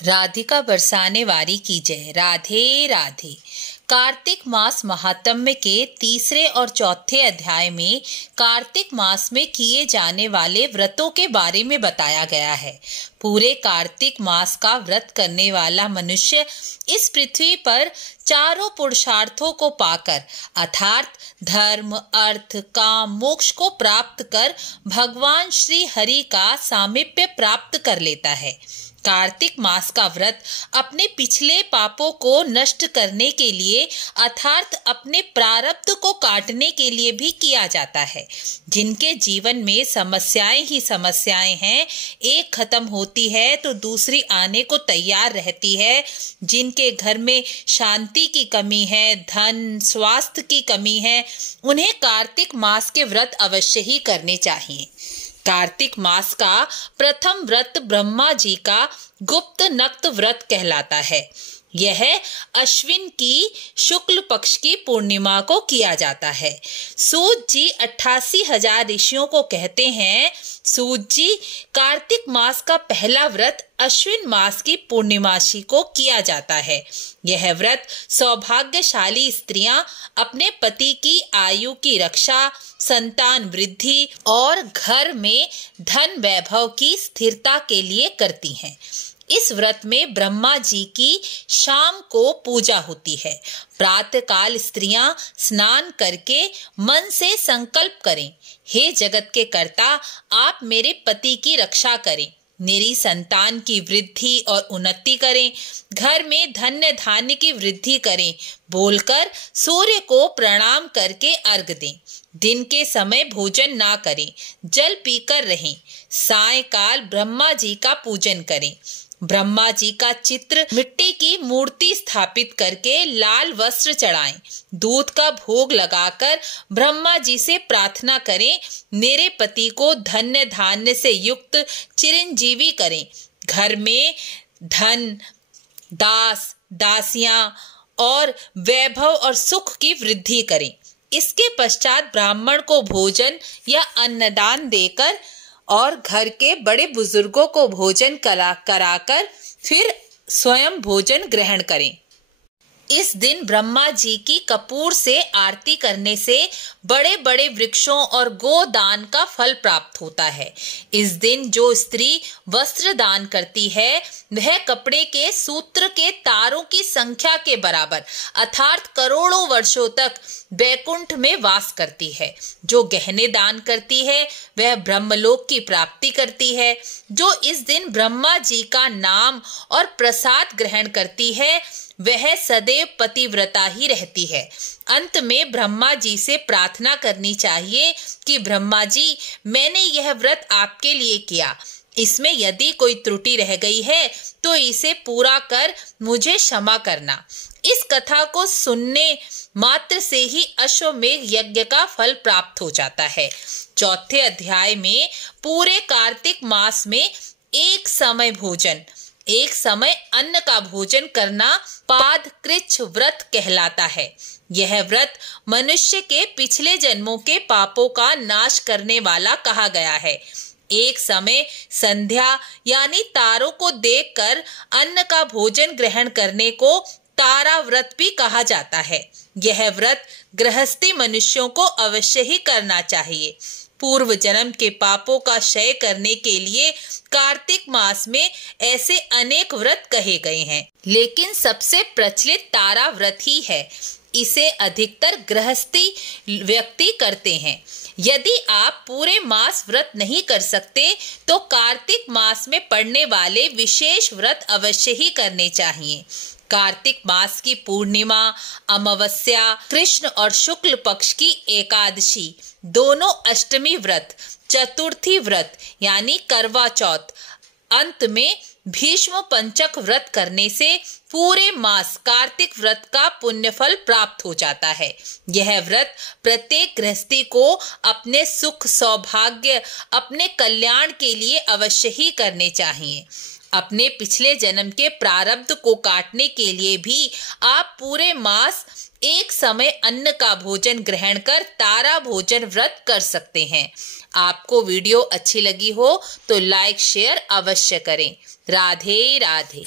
राधिका बरसाने वारी की जय। राधे राधे। कार्तिक मास महात्म्य के तीसरे और चौथे अध्याय में कार्तिक मास में किए जाने वाले व्रतों के बारे में बताया गया है। पूरे कार्तिक मास का व्रत करने वाला मनुष्य इस पृथ्वी पर चारों पुरुषार्थों को पाकर अर्थात धर्म, अर्थ, काम, मोक्ष को प्राप्त कर भगवान श्री हरि का सामीप्य प्राप्त कर लेता है। कार्तिक मास का व्रत अपने पिछले पापों को नष्ट करने के लिए अर्थात अपने प्रारब्ध को काटने के लिए भी किया जाता है। जिनके जीवन में समस्याएं ही समस्याएं हैं, एक खत्म होती है तो दूसरी आने को तैयार रहती है। जिनके घर में शांति की कमी है, धन, स्वास्थ्य की कमी है, उन्हें कार्तिक मास के व्रत अवश्य ही करने चाहिए। कार्तिक मास का प्रथम व्रत ब्रह्मा जी का गुप्त नक्त व्रत कहलाता है। यह अश्विन की शुक्ल पक्ष की पूर्णिमा को किया जाता है। सूत जी 88,000 ऋषियों को कहते हैं, सूत जी कार्तिक मास का पहला व्रत अश्विन मास की पूर्णिमासी को किया जाता है। यह व्रत सौभाग्यशाली स्त्रियां अपने पति की आयु की रक्षा, संतान वृद्धि और घर में धन वैभव की स्थिरता के लिए करती हैं। इस व्रत में ब्रह्मा जी की शाम को पूजा होती है। प्रातः काल स्त्रियां स्नान करके मन से संकल्प करें, हे जगत के कर्ता, आप मेरे पति की रक्षा करें, मेरी संतान की वृद्धि और उन्नति करें, घर में धन्य धान्य की वृद्धि करें, बोलकर सूर्य को प्रणाम करके अर्घ दें। दिन के समय भोजन ना करें, जल पीकर रहें। सायंकाल ब्रह्मा जी का पूजन करें। ब्रह्मा जी का चित्र, मिट्टी की मूर्ति स्थापित करके लाल वस्त्र चढ़ाएं। दूध का भोग लगाकर ब्रह्मा जी से प्रार्थना करें, मेरे पति को धन्य धान्य से युक्त चिरंजीवी करें। घर में धन, दास, दासियां और वैभव और सुख की वृद्धि करें। इसके पश्चात ब्राह्मण को भोजन या अन्नदान देकर और घर के बड़े बुजुर्गों को भोजन कराकर फिर स्वयं भोजन ग्रहण करें। इस दिन ब्रह्मा जी की कपूर से आरती करने से बड़े बड़े वृक्षों और गोदान का फल प्राप्त होता है। इस दिन जो स्त्री वस्त्र दान करती है वह कपड़े के सूत्र के तारों की संख्या के बराबर अर्थात करोड़ों वर्षों तक बैकुंठ में वास करती है। जो गहने दान करती है वह ब्रह्मलोक की प्राप्ति करती है। जो इस दिन ब्रह्मा जी का नाम और प्रसाद ग्रहण करती है वह सदैव पतिव्रता ही रहती है। अंत में ब्रह्मा जी से प्रार्थना करनी चाहिए कि ब्रह्मा जी, मैंने यह व्रत आपके लिए किया, इसमें यदि कोई त्रुटि रह गई है तो इसे पूरा कर मुझे क्षमा करना। इस कथा को सुनने मात्र से ही अश्वमेध यज्ञ का फल प्राप्त हो जाता है। चौथे अध्याय में पूरे कार्तिक मास में एक समय भोजन, एक समय अन्न का भोजन करना पादकृच्छ व्रत कहलाता है। यह व्रत मनुष्य के पिछले जन्मों के पापों का नाश करने वाला कहा गया है। एक समय संध्या यानी तारों को देखकर अन्न का भोजन ग्रहण करने को तारा व्रत भी कहा जाता है। यह व्रत गृहस्थी मनुष्यों को अवश्य ही करना चाहिए। पूर्व जन्म के पापों का क्षय करने के लिए कार्तिक मास में ऐसे अनेक व्रत कहे गए हैं, लेकिन सबसे प्रचलित तारा व्रत ही है। इसे अधिकतर गृहस्थी व्यक्ति करते हैं। यदि आप पूरे मास व्रत नहीं कर सकते तो कार्तिक मास में पड़ने वाले विशेष व्रत अवश्य ही करने चाहिए। कार्तिक मास की पूर्णिमा, अमावस्या, कृष्ण और शुक्ल पक्ष की एकादशी, दोनों अष्टमी व्रत, चतुर्थी व्रत यानी करवा चौथ, अंत में भीष्म पंचक व्रत करने से पूरे मास कार्तिक व्रत का पुण्य फल प्राप्त हो जाता है। यह व्रत प्रत्येक गृहस्थी को अपने सुख, सौभाग्य, अपने कल्याण के लिए अवश्य ही करने चाहिए। अपने पिछले जन्म के प्रारब्ध को काटने के लिए भी आप पूरे मास एक समय अन्न का भोजन ग्रहण कर तारा भोजन व्रत कर सकते हैं। आपको वीडियो अच्छी लगी हो तो लाइक शेयर अवश्य करें। राधे राधे।